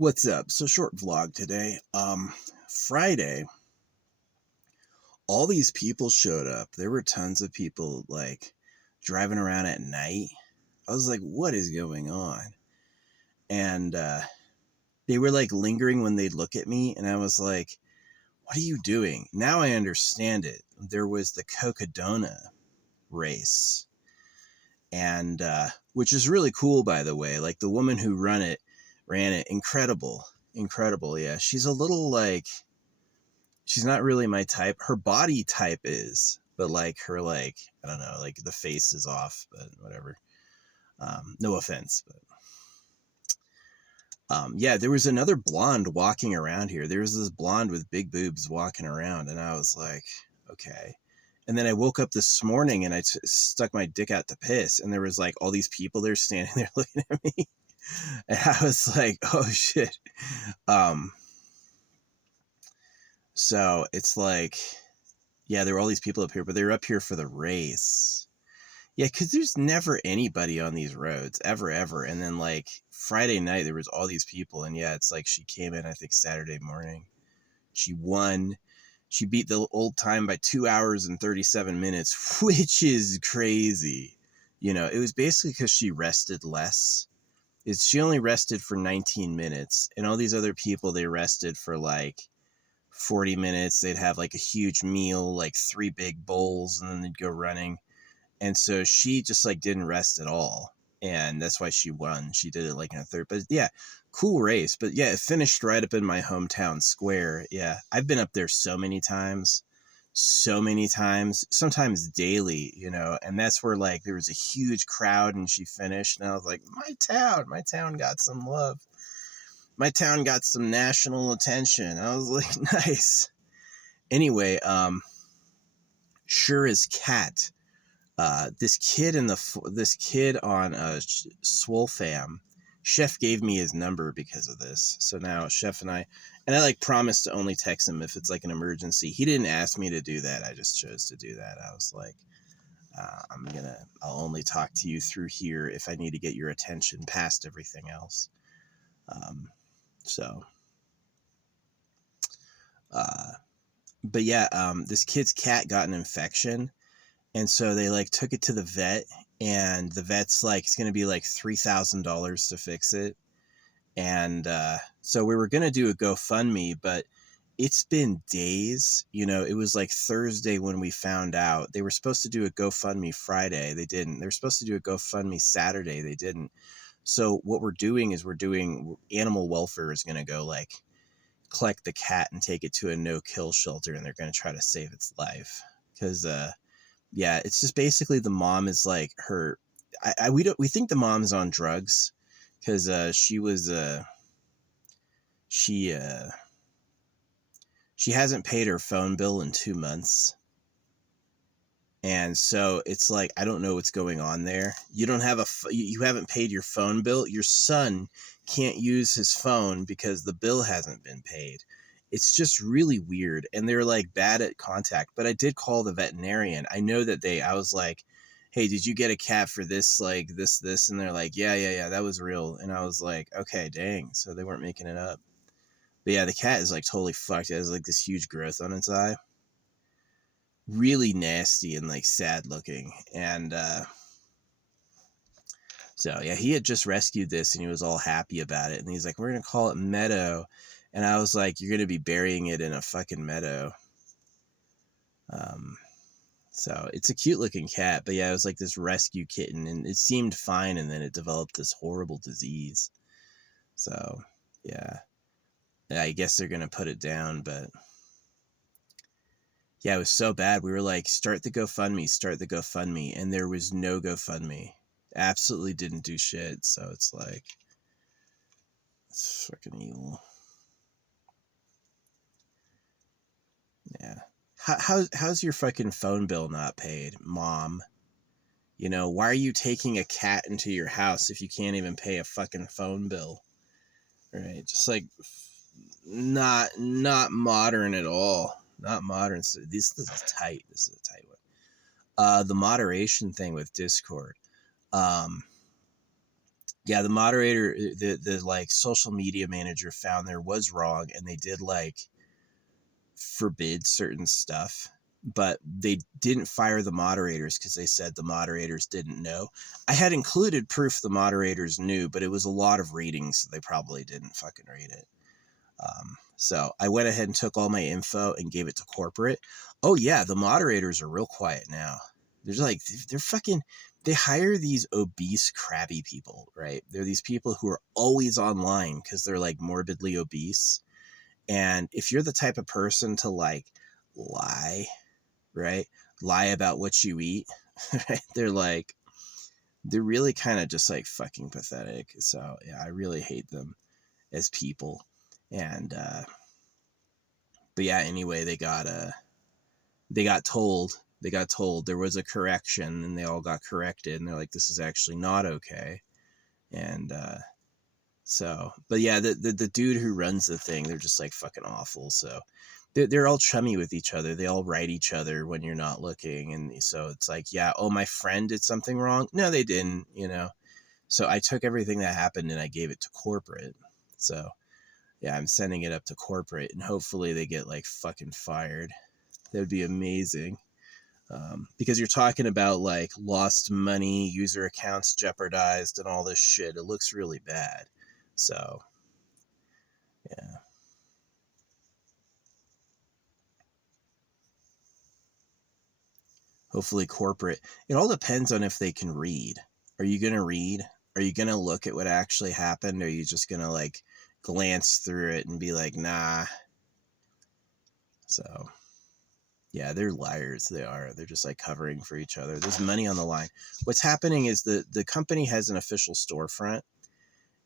What's up? So short vlog today. Friday, all these people showed up. There were tons of people like driving around at night. I was like, what is going on? And they were like lingering when they'd look at me, and I was like, what are you doing? Now I understand it. There was the Cocodona race, and which is really cool, by the way. Like the woman who ran it, incredible. Yeah, she's a little like, she's not really my type. Her body type is, but like her, like, I don't know, like the face is off, but whatever. No offense, but yeah, there was another blonde walking around here. There was this blonde with big boobs walking around, and I was like, okay. And then I woke up this morning and I stuck my dick out to piss, and there was like all these people there standing there looking at me, and I was like, oh shit. So it's like, yeah, there were all these people up here, but they're up here for the race. Yeah, because there's never anybody on these roads, ever. And then, like, Friday night, there was all these people. And, yeah, it's like she came in, I think, Saturday morning. She won. She beat the old time by 2 hours and 37 minutes, which is crazy. You know, it was basically because she rested less. She only rested for 19 minutes. And all these other people, they rested for, like, 40 minutes. They'd have, like, a huge meal, like 3 big bowls, and then they'd go running. And so she just like didn't rest at all. And that's why she won. She did it like in a third. But yeah, cool race. But yeah, it finished right up in my hometown square. Yeah, I've been up there so many times, sometimes daily, you know. And that's where like there was a huge crowd and she finished. And I was like, my town got some love. My town got some national attention. I was like, nice. Anyway, Shura's cat. This kid on Swolfam, Chef gave me his number because of this. So now Chef and I like promised to only text him if it's like an emergency. He didn't ask me to do that. I just chose to do that. I was like, I'll only talk to you through here if I need to get your attention past everything else. So, but yeah, this kid's cat got an infection. And so they like took it to the vet, and the vet's like, it's going to be like $3,000 to fix it. And so we were going to do a GoFundMe, but it's been days. You know, it was like Thursday when we found out. They were supposed to do a GoFundMe Friday. They didn't. They were supposed to do a GoFundMe Saturday. They didn't. So what we're doing is animal welfare is going to go like collect the cat and take it to a no-kill shelter, and they're going to try to save its life. Because yeah, it's just basically the mom is like her. We think the mom's on drugs because she hasn't paid her phone bill in 2 months, and so it's like I don't know what's going on there. You don't have you haven't paid your phone bill. Your son can't use his phone because the bill hasn't been paid. It's just really weird. And they're like bad at contact. But I did call the veterinarian. I know that I was like, hey, did you get a cat for this, like this? And they're like, yeah, that was real. And I was like, okay, dang. So they weren't making it up. But yeah, the cat is like totally fucked. It has like this huge growth on its eye. Really nasty and like sad looking. And so yeah, he had just rescued this and he was all happy about it. And he's like, we're going to call it Meadow. And I was like, you're going to be burying it in a fucking meadow. So it's a cute looking cat, but yeah, it was like this rescue kitten and it seemed fine. And then it developed this horrible disease. So yeah, I guess they're going to put it down, but yeah, it was so bad. We were like, start the GoFundMe. And there was no GoFundMe. Absolutely didn't do shit. So it's like, it's fucking evil. Yeah. How's your fucking phone bill not paid, Mom? You know, why are you taking a cat into your house if you can't even pay a fucking phone bill? Right? Just like not modern at all. Not modern. So this is tight. This is a tight one. The moderation thing with Discord. Yeah, the moderator, the like social media manager found there was wrong, and they did like forbid certain stuff, but they didn't fire the moderators because they said the moderators didn't know. I had included proof the moderators knew, but it was a lot of readings, so they probably didn't fucking read it. So I went ahead and took all my info and gave it to corporate. Oh yeah, the moderators are real quiet now. There's like, they're fucking, they hire these obese, crabby people, right? They're these people who are always online because they're like morbidly obese. And if you're the type of person to like lie, right? Lie about what you eat, right? They're really kind of just like fucking pathetic. So yeah, I really hate them as people. And, but yeah, anyway, they got told there was a correction, and they all got corrected, and they're like, this is actually not okay. And, so, but yeah, the dude who runs the thing, they're just like fucking awful. So they're all chummy with each other. They all write each other when you're not looking. And so it's like, yeah, oh, my friend did something wrong. No, they didn't, you know? So I took everything that happened and I gave it to corporate. So yeah, I'm sending it up to corporate, and hopefully they get like fucking fired. That would be amazing. Because you're talking about like lost money, user accounts jeopardized, and all this shit. It looks really bad. So yeah. Hopefully corporate. It all depends on if they can read. Are you going to read? Are you going to look at what actually happened? Or are you just going to like glance through it and be like, nah? So yeah, they're liars. They are. They're just like covering for each other. There's money on the line. What's happening is the company has an official storefront,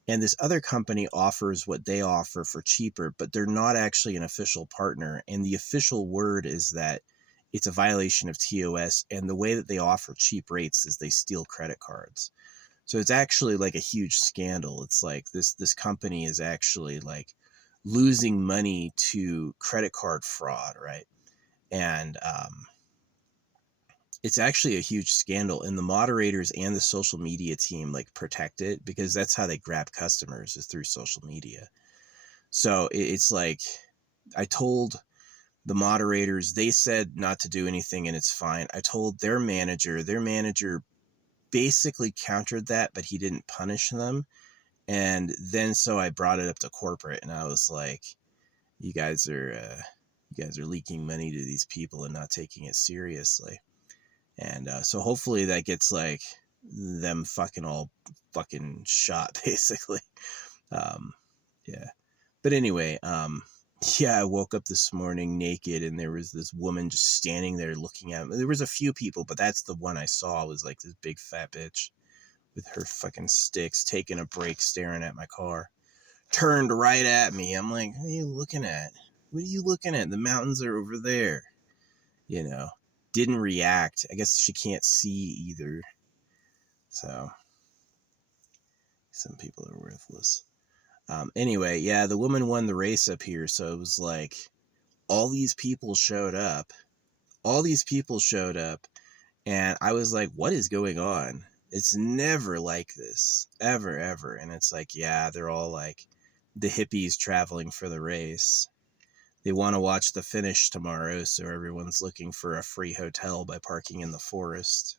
and this other company offers what they offer for cheaper, but they're not actually an official partner. And the official word is that it's a violation of TOS. And the way that they offer cheap rates is they steal credit cards. So it's actually like a huge scandal. It's like this company is actually like losing money to credit card fraud, right? And it's actually a huge scandal, and the moderators and the social media team like protect it, because that's how they grab customers, is through social media. So it's like, I told the moderators, they said not to do anything and it's fine. I told their manager basically countered that, but he didn't punish them. And then so I brought it up to corporate, and I was like, you guys are leaking money to these people and not taking it seriously. And so hopefully that gets like them fucking all fucking shot, basically. Yeah. But anyway, yeah, I woke up this morning naked, and there was this woman just standing there looking at me. There was a few people, but that's the one I saw, was like this big fat bitch with her fucking sticks, taking a break, staring at my car. Turned right at me. I'm like, what are you looking at? What are you looking at? The mountains are over there. You know, didn't react. I guess she can't see either. So some people are worthless. Anyway, yeah, the woman won the race up here. So it was like all these people showed up. All these people showed up. And I was like, what is going on? It's never like this. Ever, ever. And it's like, yeah, they're all like the hippies traveling for the race. They want to watch the finish tomorrow, so everyone's looking for a free hotel by parking in the forest,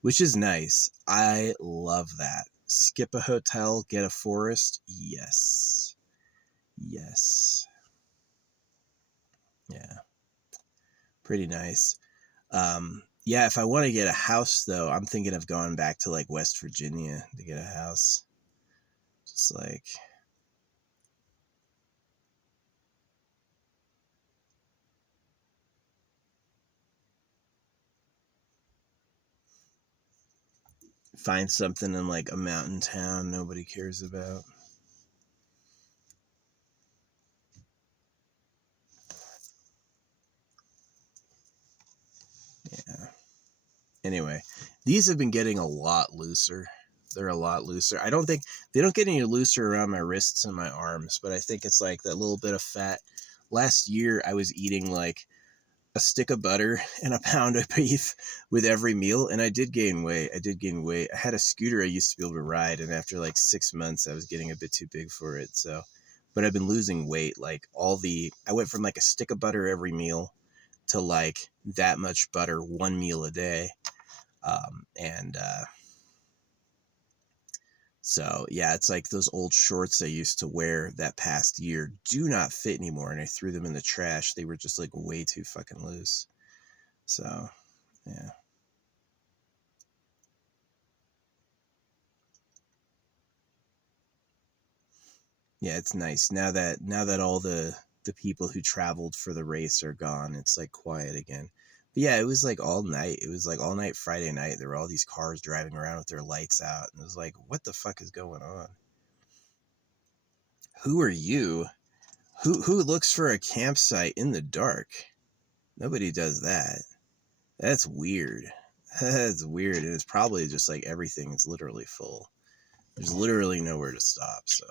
which is nice. I love that. Skip a hotel, get a forest. Yes. Yes. Yeah. Pretty nice. Yeah, if I want to get a house, though, I'm thinking of going back to like West Virginia to get a house. Just like, find something in like a mountain town nobody cares about. Yeah. Anyway, these have been getting a lot looser. They're a lot looser. I don't think they don't get any looser around my wrists and my arms, but I think it's like that little bit of fat. Last year I was eating like a stick of butter and a pound of beef with every meal, and I did gain weight. I had a scooter I used to be able to ride, and after like 6 months I was getting a bit too big for it. So, but I've been losing weight. Like I went from like a stick of butter every meal to like that much butter one meal a day. And so yeah, it's like those old shorts I used to wear that past year do not fit anymore, and I threw them in the trash. They were just like way too fucking loose. So yeah. Yeah, it's nice now that all the people who traveled for the race are gone. It's like quiet again. But yeah, it was like all night. It was like all night Friday night. There were all these cars driving around with their lights out, and it was like, what the fuck is going on? Who are you? Who looks for a campsite in the dark? Nobody does that. That's weird. That's weird. And it's probably just like everything is literally full. There's literally nowhere to stop. So,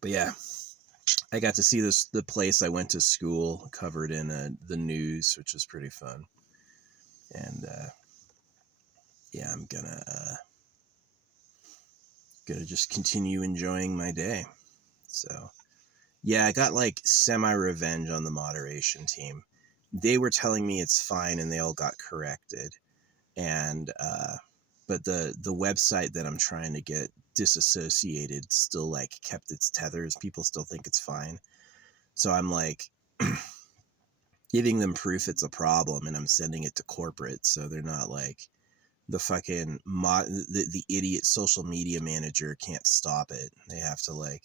but yeah, I got to see the place I went to school covered in the news, which was pretty fun. And yeah, I'm gonna just continue enjoying my day. So yeah, I got like semi revenge on the moderation team. They were telling me it's fine, and they all got corrected. And but the website that I'm trying to get disassociated still like kept its tethers. People still think it's fine. So I'm like giving them proof it's a problem, and I'm sending it to corporate so they're not like the fucking the idiot social media manager can't stop it. They have to like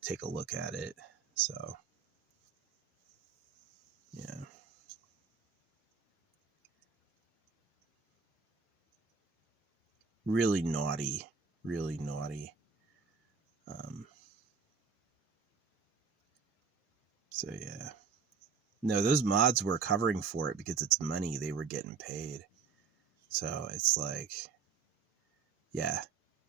take a look at it. So yeah. Really naughty. Really naughty. Um so yeah. No, those mods were covering for it because it's money they were getting paid. So it's like, yeah,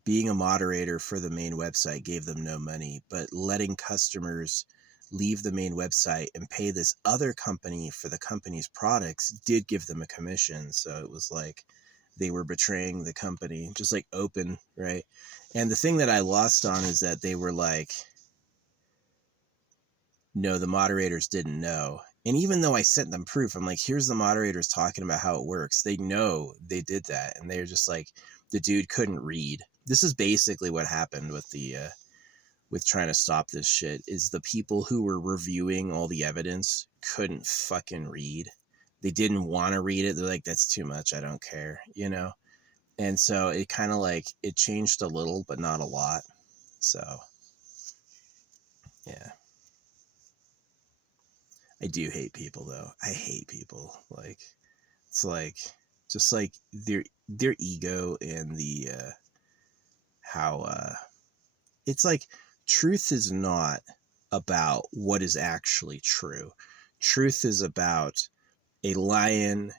being a moderator for the main website gave them no money, but letting customers leave the main website and pay this other company for the company's products did give them a commission. So it was like they were betraying the company, just like open, right? And the thing that I lost on is that they were like, no, the moderators didn't know. And even though I sent them proof, I'm like, here's the moderators talking about how it works. They know they did that. And they're just like, the dude couldn't read. This is basically what happened with with trying to stop this shit, is the people who were reviewing all the evidence couldn't fucking read. They didn't want to read it. They're like, that's too much. I don't care, you know? And so it kind of like, it changed a little, but not a lot. So yeah. I do hate people though. I hate people. Like, it's like just like their ego and the how it's like truth is not about what is actually true. Truth is about a lion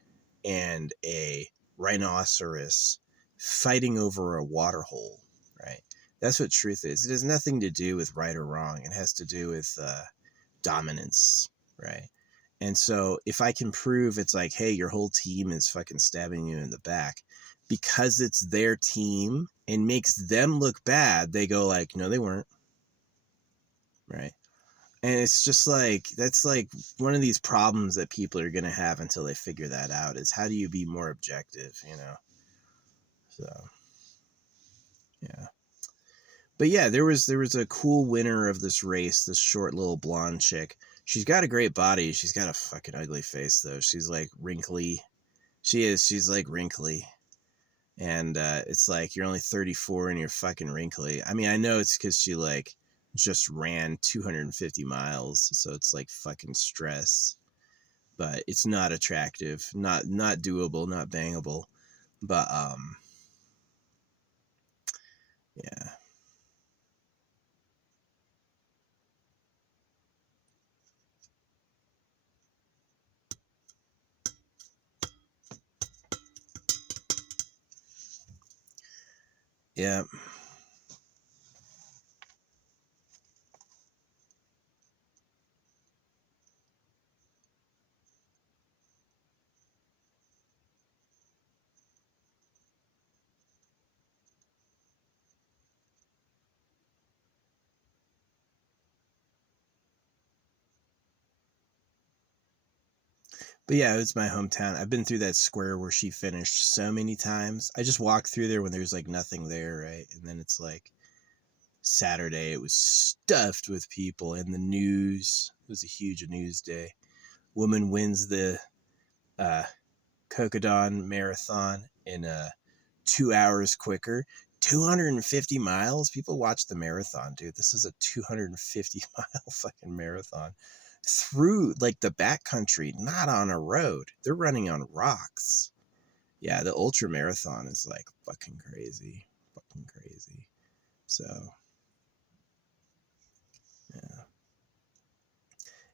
and a rhinoceros fighting over a water hole, right? That's what truth is. It has nothing to do with right or wrong. It has to do with dominance, right? And so if I can prove it's like, hey, your whole team is fucking stabbing you in the back because it's their team and makes them look bad, they go like, no, they weren't, right? And it's just like, that's like one of these problems that people are going to have until they figure that out, is how do you be more objective, you know? So, yeah. But yeah, there was a cool winner of this race, this short little blonde chick. She's got a great body. She's got a fucking ugly face though. She's like wrinkly. She's like wrinkly. And it's like, you're only 34 and you're fucking wrinkly. I mean, I know it's because she like just ran 250 miles, so it's like fucking stress. But it's not attractive, not doable, not bangable. But yeah. Yeah. But yeah, it was my hometown. I've been through that square where she finished so many times. I just walked through there when there's like nothing there, right? And then it's like Saturday, it was stuffed with people, and the news, it was a huge news day. Woman wins the uh, Cocodona marathon in 2 hours quicker. 250 miles. People watch the marathon, dude. This is a 250-mile fucking marathon through like the backcountry, not on a road. They're running on rocks. Yeah, the ultra marathon is like fucking crazy. Fucking crazy. So, yeah.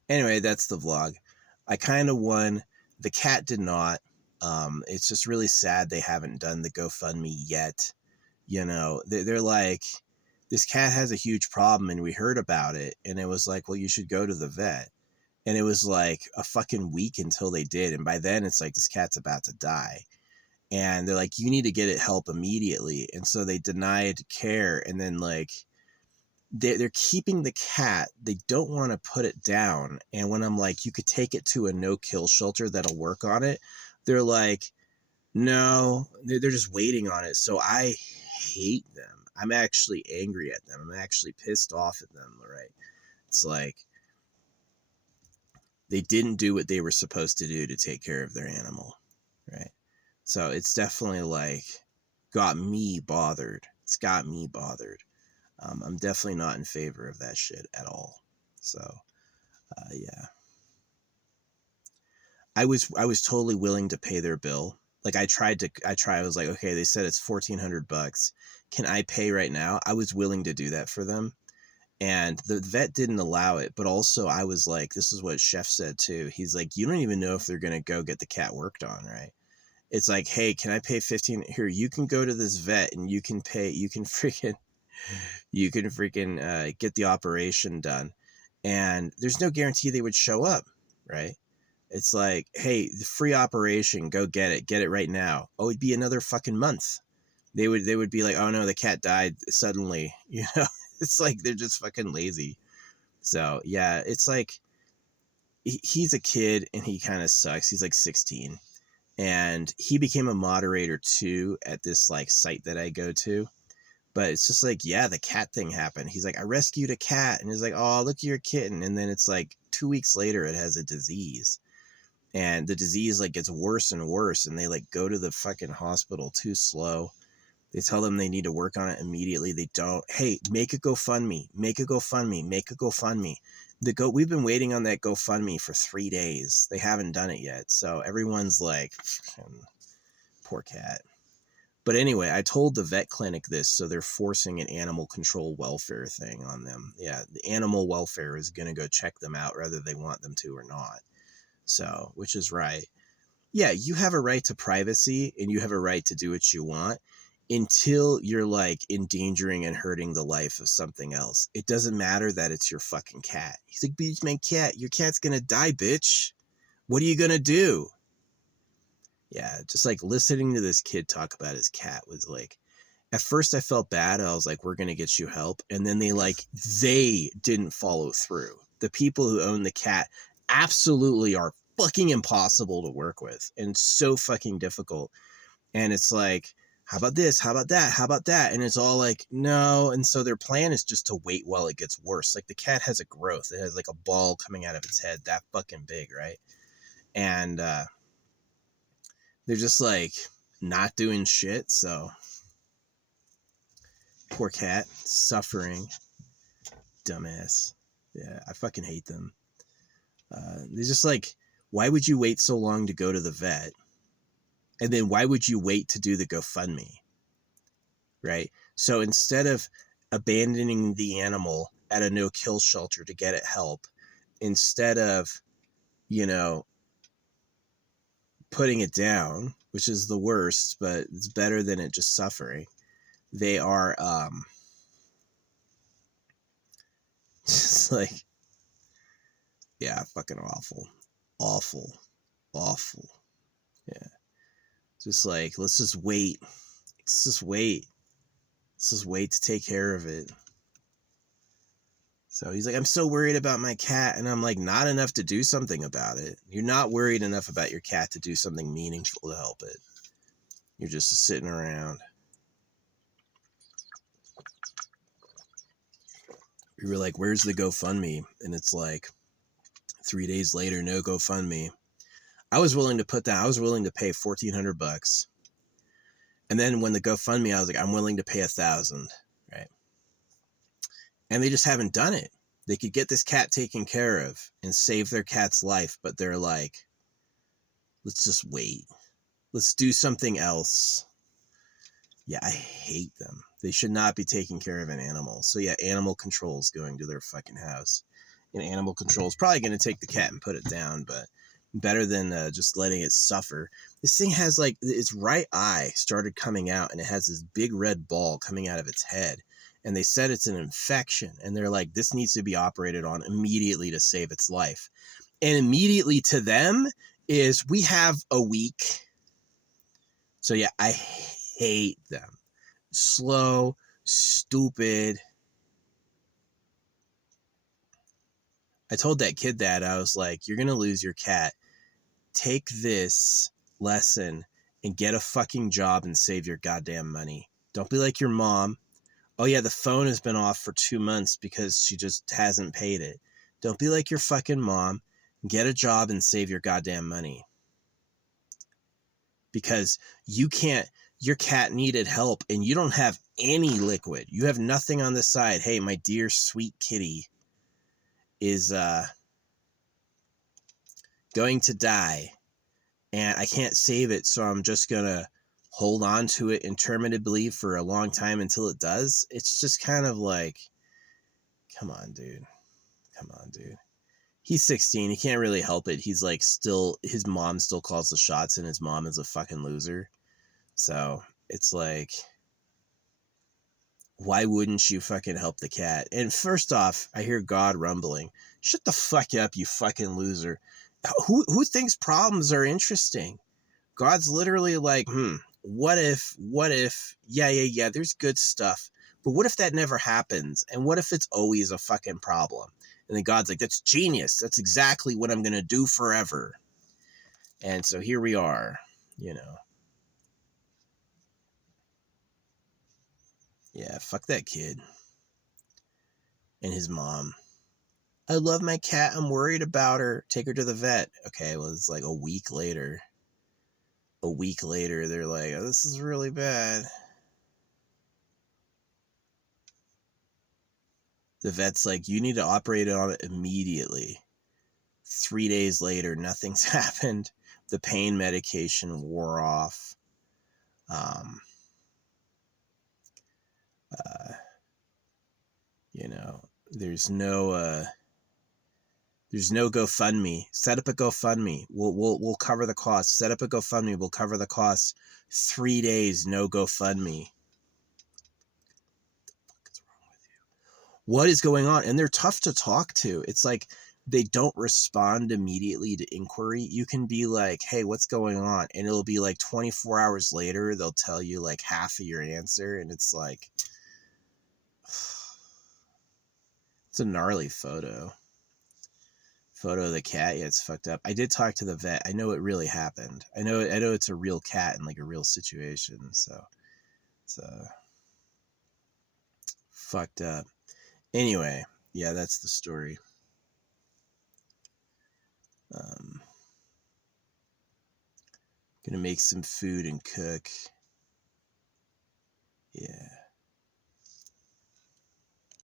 Anyway, that's the vlog. I kind of won. The cat did not. It's just really sad they haven't done the GoFundMe yet. You know, they're like, this cat has a huge problem and we heard about it. And it was like, well, you should go to the vet. And it was like a fucking week until they did. And by then it's like, this cat's about to die. And they're like, you need to get it help immediately. And so they denied care. And then like, they're keeping the cat. They don't want to put it down. And when I'm like, you could take it to a no-kill shelter that'll work on it, they're like, no, they're just waiting on it. So I hate them. I'm actually angry at them. I'm actually pissed off at them, right? It's like they didn't do what they were supposed to do to take care of their animal, right? So it's definitely like got me bothered. It's got me bothered. I'm definitely not in favor of that shit at all. So, yeah. I was totally willing to pay their bill. Like I was like, okay, they said it's $1,400. Can I pay right now? I was willing to do that for them. And the vet didn't allow it. But also I was like, this is what Chef said too. He's like, you don't even know if they're going to go get the cat worked on, right? It's like, hey, can I pay 15 here? You can go to this vet and you can pay, you can freaking get the operation done. And there's no guarantee they would show up, right? It's like, hey, the free operation, go get it right now. Oh, it'd be another fucking month. They would be like, oh no, the cat died suddenly. You know, it's like they're just fucking lazy. So yeah, it's like he's a kid and he kind of sucks. He's like 16, and he became a moderator too at this like site that I go to. But it's just like, yeah, the cat thing happened. He's like, I rescued a cat, and he's like, oh, look at your kitten, and then it's like 2 weeks later, it has a disease. And the disease like gets worse and worse, and they like go to the fucking hospital too slow. They tell them they need to work on it immediately. They don't. Hey, make a GoFundMe. Make a GoFundMe. Make a GoFundMe. We've been waiting on that GoFundMe for 3 days. They haven't done it yet. So everyone's like, poor cat. But anyway, I told the vet clinic this, so they're forcing an animal control welfare thing on them. Yeah, the animal welfare is going to go check them out whether they want them to or not. So, which is right. Yeah, you have a right to privacy and you have a right to do what you want until you're like endangering and hurting the life of something else. It doesn't matter that it's your fucking cat. He's like, but my cat, your cat's gonna die, bitch. What are you gonna do? Yeah, just like listening to this kid talk about his cat was like, at first I felt bad. I was like, we're going to get you help. And then they didn't follow through. The people who own the cat absolutely are fucking impossible to work with and so fucking difficult. And it's like, how about this? How about that? How about that? And it's all like, no. And so their plan is just to wait while it gets worse. Like the cat has a growth. It has like a ball coming out of its head that fucking big, right? And they're just like not doing shit. So poor cat suffering. Dumbass. Yeah, I fucking hate them. They're just like, why would you wait so long to go to the vet? And then why would you wait to do the GoFundMe? Right? So instead of abandoning the animal at a no-kill shelter to get it help, instead of, you know, putting it down, which is the worst, but it's better than it just suffering, they are just like, yeah, fucking awful. Awful. Awful. Yeah. Just like, let's just wait. Let's just wait. Let's just wait to take care of it. So he's like, I'm so worried about my cat. And I'm like, not enough to do something about it. You're not worried enough about your cat to do something meaningful to help it. You're just sitting around. We were like, where's the GoFundMe? And it's like 3 days later, no GoFundMe. I was willing to pay $1,400. And then when the GoFundMe, I was like, I'm willing to pay $1,000, right? And they just haven't done it. They could get this cat taken care of and save their cat's life, but they're like, let's just wait. Let's do something else. Yeah, I hate them. They should not be taking care of an animal. So yeah, animal control's going to their fucking house. And animal control's probably going to take the cat and put it down, but better than just letting it suffer. This thing has like, its right eye started coming out and it has this big red ball coming out of its head. And they said it's an infection. And they're like, this needs to be operated on immediately to save its life. And immediately to them is, we have a week. So yeah, I hate them. Slow, stupid. I told that kid that. I was like, you're going to lose your cat. Take this lesson and get a fucking job and save your goddamn money. Don't be like your mom. Oh yeah, the phone has been off for 2 months because she just hasn't paid it. Don't be like your fucking mom. Get a job and save your goddamn money. Because you can't, your cat needed help and you don't have any liquid. You have nothing on the side. Hey, my dear sweet kitty is going to die and I can't save it, so I'm just going to hold on to it interminably for a long time until it does. It's just kind of like, come on, dude. Come on, dude. He's 16. He can't really help it. He's like still, his mom still calls the shots and his mom is a fucking loser. So it's like, why wouldn't you fucking help the cat? And first off, I hear God rumbling. Shut the fuck up, you fucking loser. Who thinks problems are interesting? God's literally like, what if, yeah, there's good stuff. But what if that never happens? And what if it's always a fucking problem? And then God's like, that's genius. That's exactly what I'm going to do forever. And so here we are, you know. Yeah, fuck that kid. And his mom. I love my cat. I'm worried about her. Take her to the vet. Okay, well, it's like a week later. A week later, they're like, oh, this is really bad. The vet's like, you need to operate on it immediately. 3 days later, nothing's happened. The pain medication wore off. You know, there's no GoFundMe. Set up a GoFundMe. We'll cover the cost. Set up a GoFundMe. We'll cover the cost. 3 days, no GoFundMe. What is going on? And they're tough to talk to. It's like they don't respond immediately to inquiry. You can be like, hey, what's going on? And it'll be like 24 hours later, they'll tell you like half of your answer. And it's like, it's a gnarly photo. Photo of the cat. Yeah, it's fucked up. I did talk to the vet. I know it really happened. I know it's a real cat in like a real situation. So it's fucked up. Anyway, yeah, that's the story. Gonna make some food and cook.